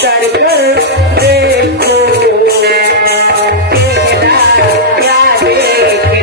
उतर कर देखो क्या देखते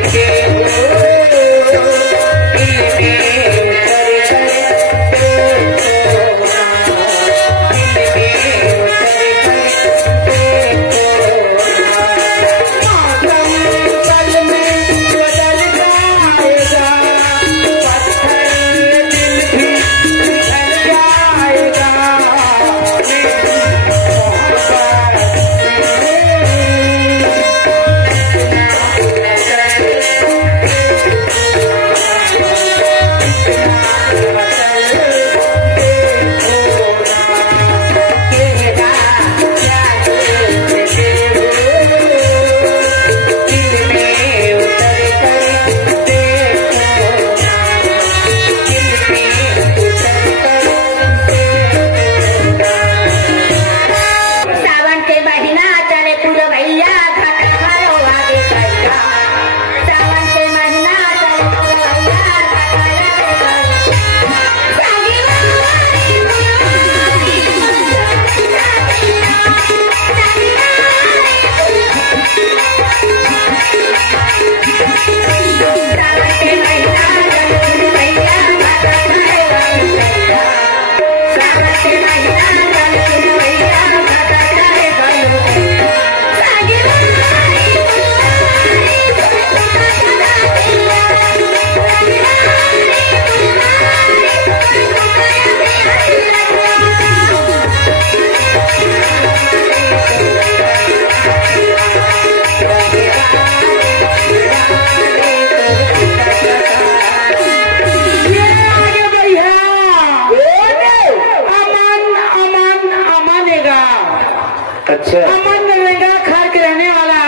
अच्छा अमन नरेगा घर के रहने वाला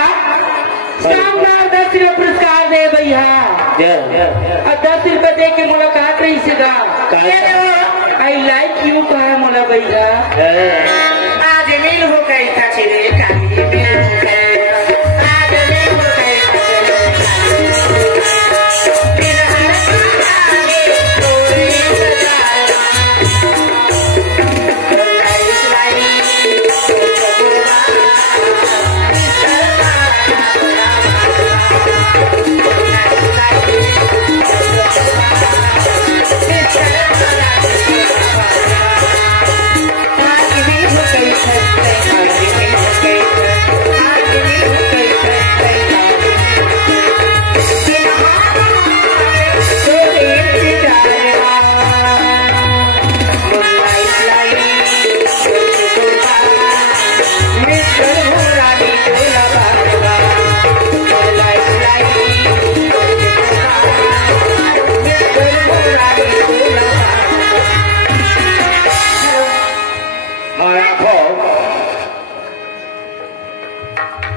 शानदार 10 रुपये पुरस्कार दे भैया और 10 रुपये दे के मुलाकात नहीं सीधा आई लाइक यू कहा मोला भैया आज मिल हो गई था छिरे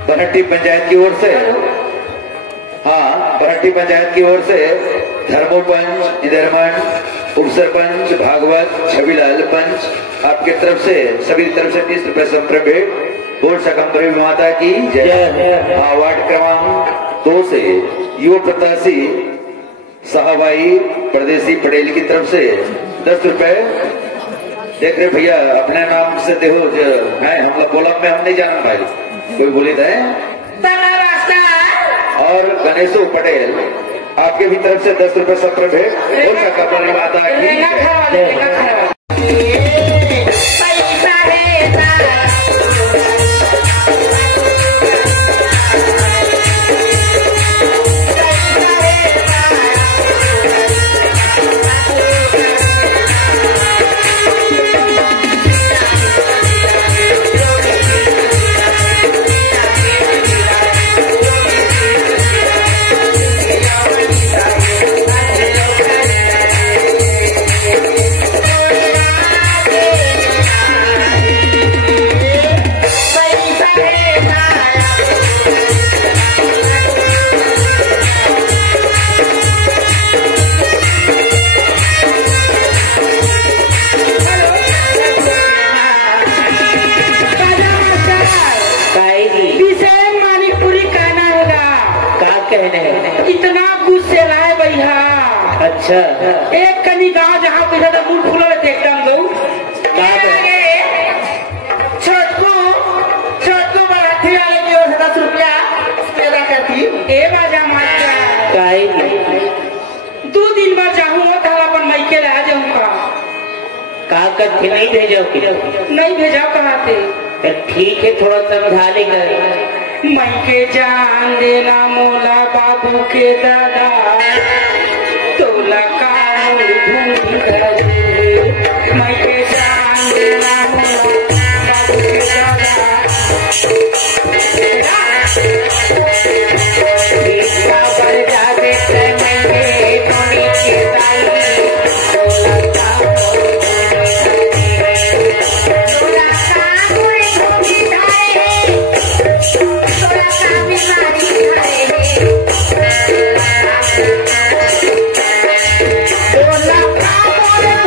बरहट्टी पंचायत की ओर से, हाँ बरहट्टी पंचायत की ओर से धर्मोपंच, इधरमन, उप सरपंच, भागवत, छविलाल पंच आपके तरफ से सभी तरफ से 30 रुपए संप्रभे बोल सकंबरी माता की जय। हाँ वार्ड क्रमांक 2 से युवा प्रत्याशी साहबाई परदेसी पटेल की तरफ से 10 रुपए देख रहे भैया अपने नाम से देखो है हम लोग बोला में हम नहीं जाना भाई कोई बोली थे और गणेशो पटेल आपके भी तरफ से 10 रुपए सत्र भेंट हो सका माता की इतना गुस्से लाए भैया। अच्छा एक कनी गाँव जहाँ पैसा था मुंह खुला रहते एकदम लोग 6 कर के नहीं भेजो कि नहीं भेजा कहाँ थे? तो ठीक है थोड़ा समझा लेगा। मैं के जान देना मोला बाबू के दादा तोला कानून ढूंढ करे। मैं के जान देना मोला बाबू के दादा पर जाते मैंने टोनी के दाई तोला कानून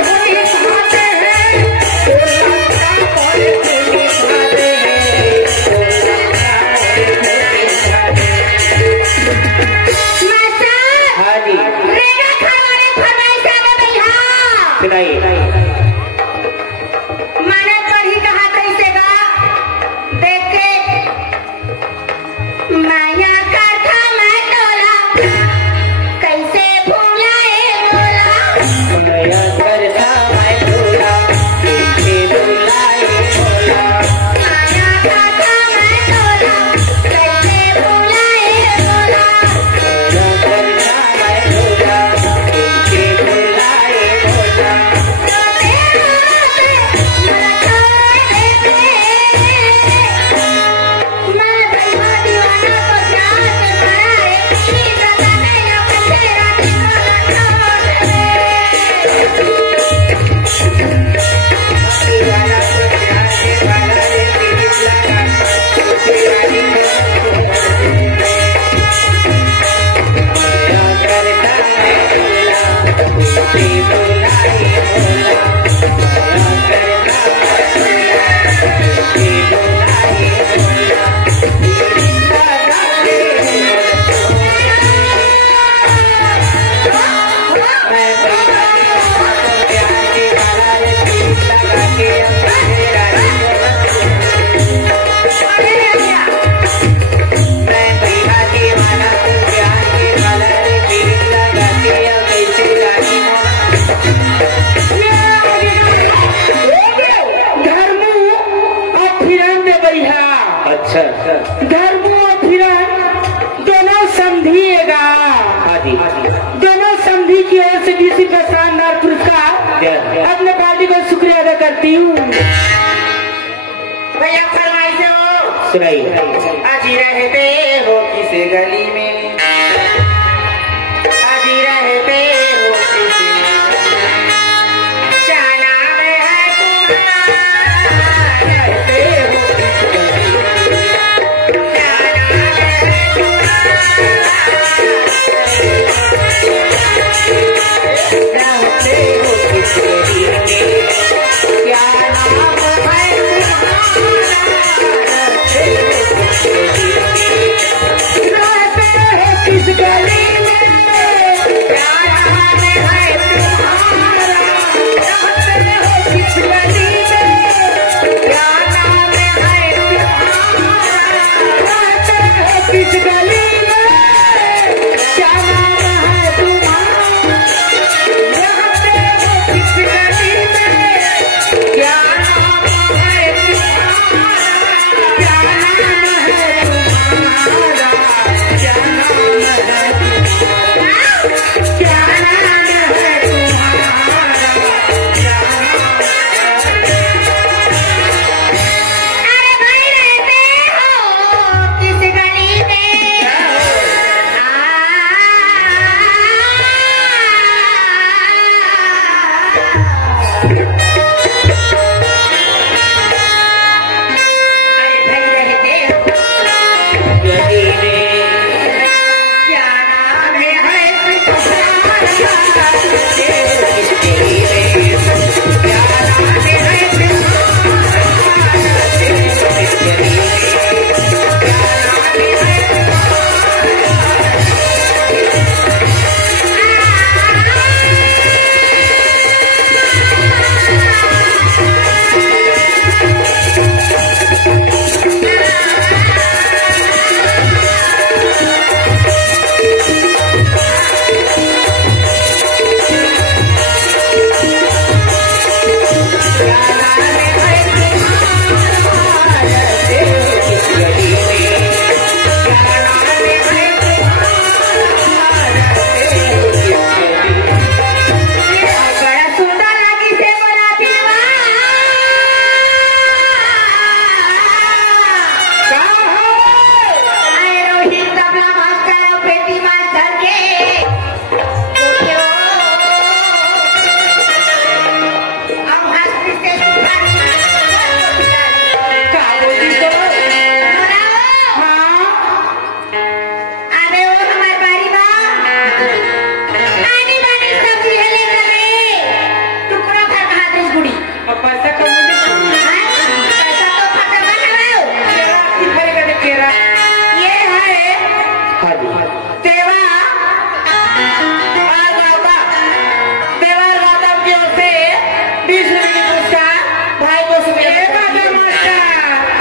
धर्म और फिरन दोनों समझिएगा। दोनों समझी की ओर से डीसी का शानदार पुरस्कार अपने पार्टी को शुक्रिया अदा करती हूँ। भैया फरमाइश हो सुनाइए। आज रहते हो किसी गली में, आज रहते हो किसी क्या नाम है तुम्हारा, रहते हो क्या नाम है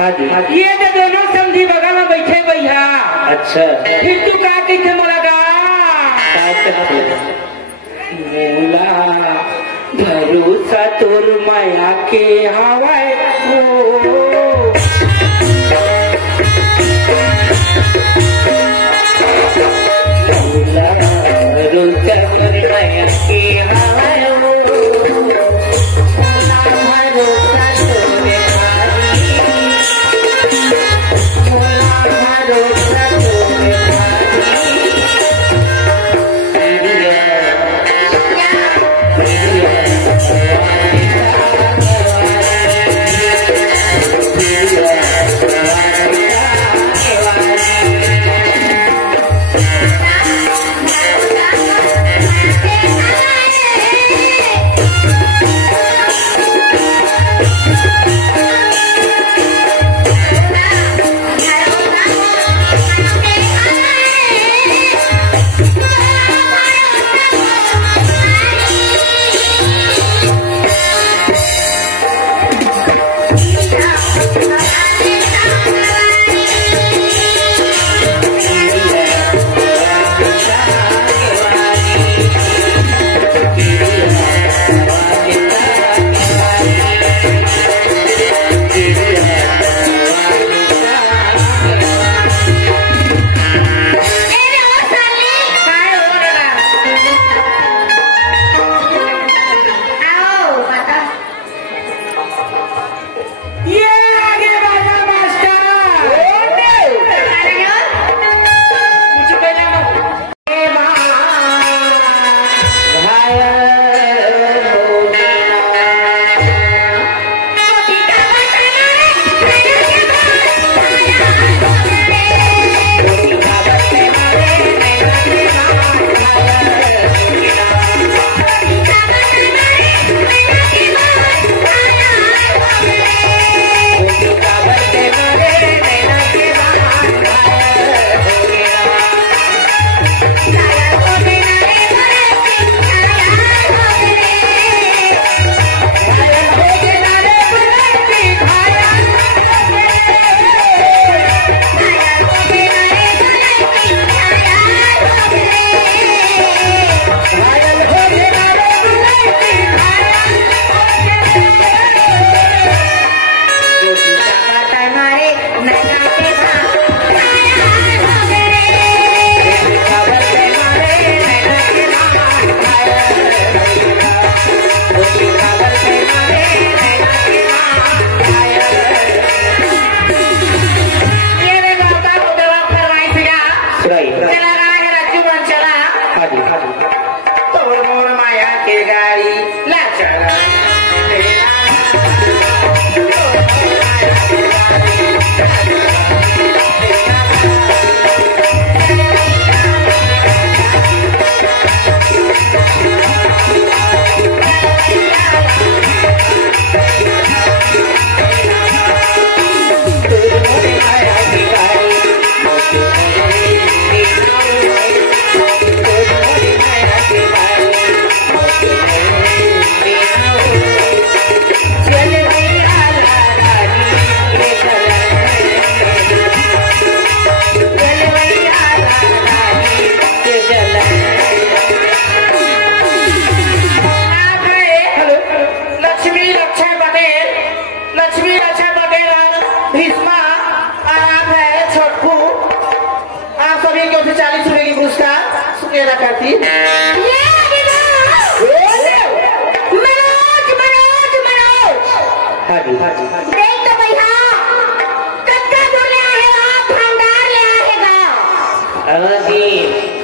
हाँ जी। ये तो दोनों समझी बगल में बैठे भैया। अच्छा फिर तू का कैसे मुलाका मोला भरोसा तोर माया के हवाए मोला भरोसा तोर माया के हवाए मोला भरोसा तोरे भारी मोला भरोसा तोरे करती हाँ जी हाँ जी देख तो भैया कक्का बोले आएगा भंडार ले आएगा जी